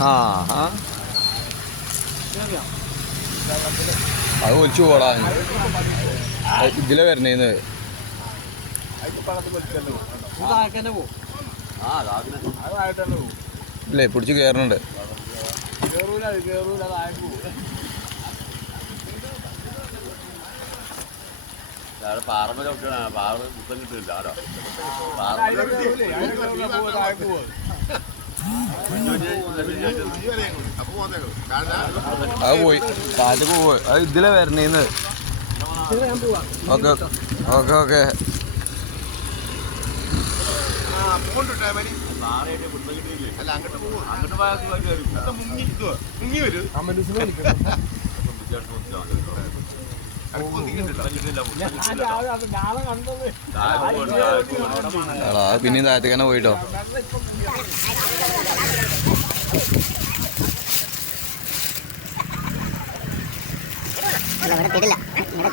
ആ ആ അത് ഒലിച്ചു പോടാ. ഇതിലെ വരണേന്ന് ഇല്ലേ പിടിച്ച് കയറുന്നുണ്ട്. പാറമ ചവിട്ടാണ് പാറ മുത്തം കിട്ടില്ല ആരോ അത് പോയി കാറ്റക്ക് പോയി. അത് ഇതിലെ വരണേന്ന്. ഓക്കെ ഓക്കെ ഓക്കെ അല്ല അങ്ങോട്ട് പോകും. അങ്ങോട്ട് പോയാൽ മുങ്ങി വരും. പിന്നെയും താഴത്തേക്ക് പോയിട്ടോ. ഇവിടെ